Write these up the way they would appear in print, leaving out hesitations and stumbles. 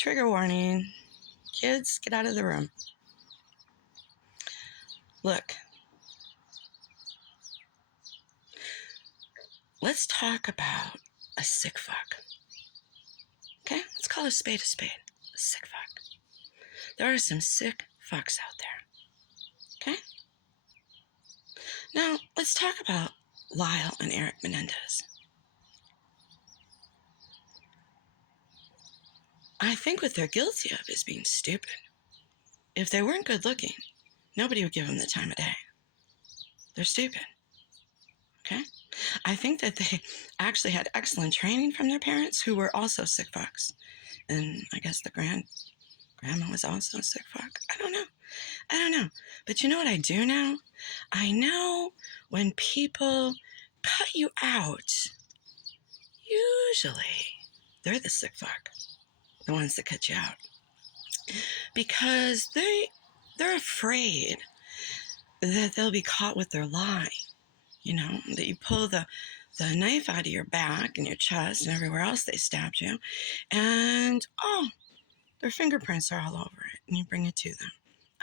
Trigger warning. Kids, get out of the room. Look. Let's talk about a sick fuck. Okay? Let's call a spade a spade. A sick fuck. There are some sick fucks out there. Okay? Now, let's talk about Lyle and Eric Menendez. I think what they're guilty of is being stupid. If they weren't good looking, nobody would give them the time of day. They're stupid. Okay? I think that they actually had excellent training from their parents, who were also sick fucks. And I guess the grandma was also a sick fuck. I don't know. But you know what I do know? I know when people cut you out, usually they're the sick fuck. The ones that cut you out. Because they're afraid that they'll be caught with their lie. You know, that you pull the knife out of your back and your chest and everywhere else they stabbed you. And, their fingerprints are all over it. And you bring it to them.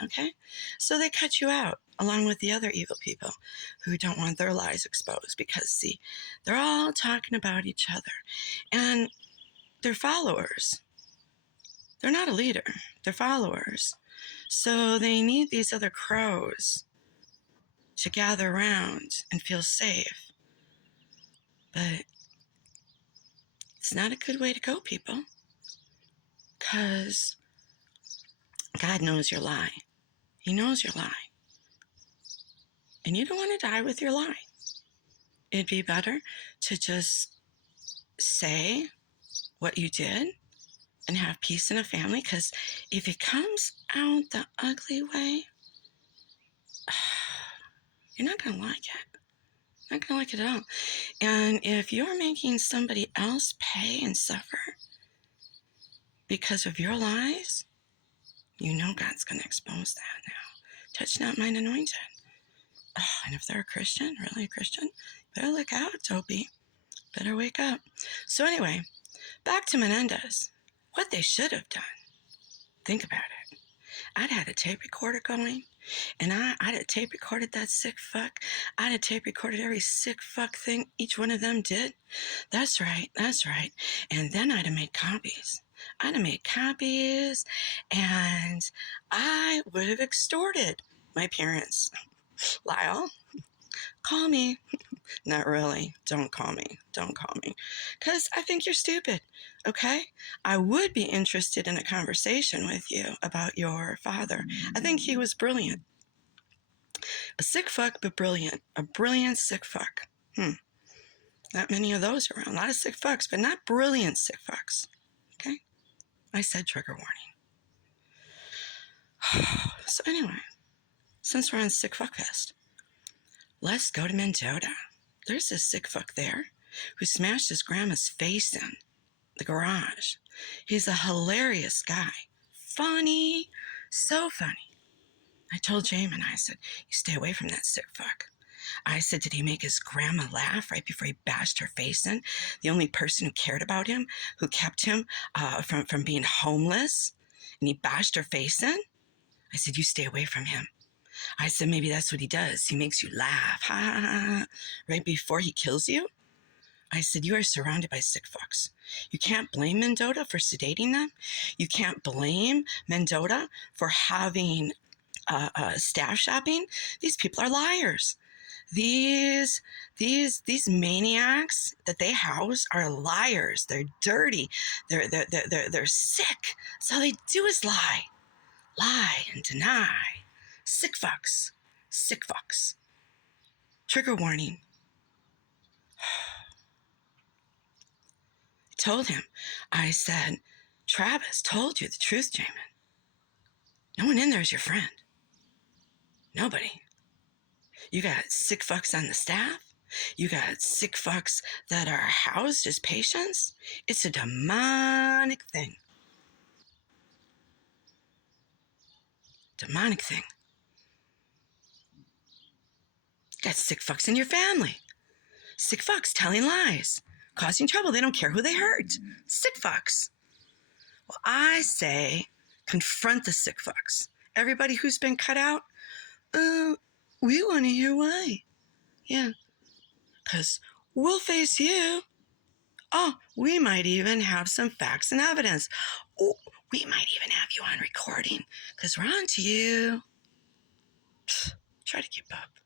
Okay? So they cut you out along with the other evil people who don't want their lies exposed. Because, see, they're all talking about each other. And they're followers. They're not a leader. They're followers. So they need these other crows to gather around and feel safe. But it's not a good way to go, people. Because God knows your lie. He knows your lie. And you don't want to die with your lie. It'd be better to just say what you did and have peace in a family, because if it comes out the ugly way, you're not going to like it. Not going to like it at all. And if you're making somebody else pay and suffer because of your lies, you know God's going to expose that now. Touch not mine anointed. And if they're a Christian, really a Christian, better look out, Toby. Better wake up. So anyway, back to Menendez. What they should have done. Think about it. I'd had a tape recorder going, and I'd have tape recorded that sick fuck. I'd have tape recorded every sick fuck thing each one of them did. That's right. And then I'd have made copies. And I would have extorted my parents. Lyle, call me. Not really. Don't call me. Because I think you're stupid, okay? I would be interested in a conversation with you about your father. I think he was brilliant. A sick fuck, but brilliant. A brilliant sick fuck. Not many of those around. A lot of sick fucks, but not brilliant sick fucks. Okay? I said trigger warning. So anyway, since we're on Sick Fuck Fest, let's go to Mendota. There's this sick fuck there who smashed his grandma's face in the garage. He's a hilarious guy. Funny. So funny. I told Jamin, I said, you stay away from that sick fuck. I said, did he make his grandma laugh right before he bashed her face in? The only person who cared about him, who kept him from being homeless, and he bashed her face in? I said, you stay away from him. I said, maybe that's what he does. He makes you laugh, ha, ha, ha, right before he kills you. I said, you are surrounded by sick fucks. You can't blame Mendota for sedating them. You can't blame Mendota for having staff shopping. These people are liars. These maniacs that they house are liars. They're dirty. They're sick. That's all they do is lie and deny. Sick fucks. Trigger warning. I told him. I said, Travis told you the truth, Jamin. No one in there is your friend. Nobody. You got sick fucks on the staff. You got sick fucks that are housed as patients. It's a demonic thing. Got sick fucks in your family. Sick fucks telling lies, causing trouble. They don't care who they hurt. Sick fucks. Well, I say confront the sick fucks. Everybody who's been cut out, we want to hear why. Yeah, because we'll face you. Oh, we might even have some facts and evidence. Oh, we might even have you on recording because we're on to you. Try to keep up.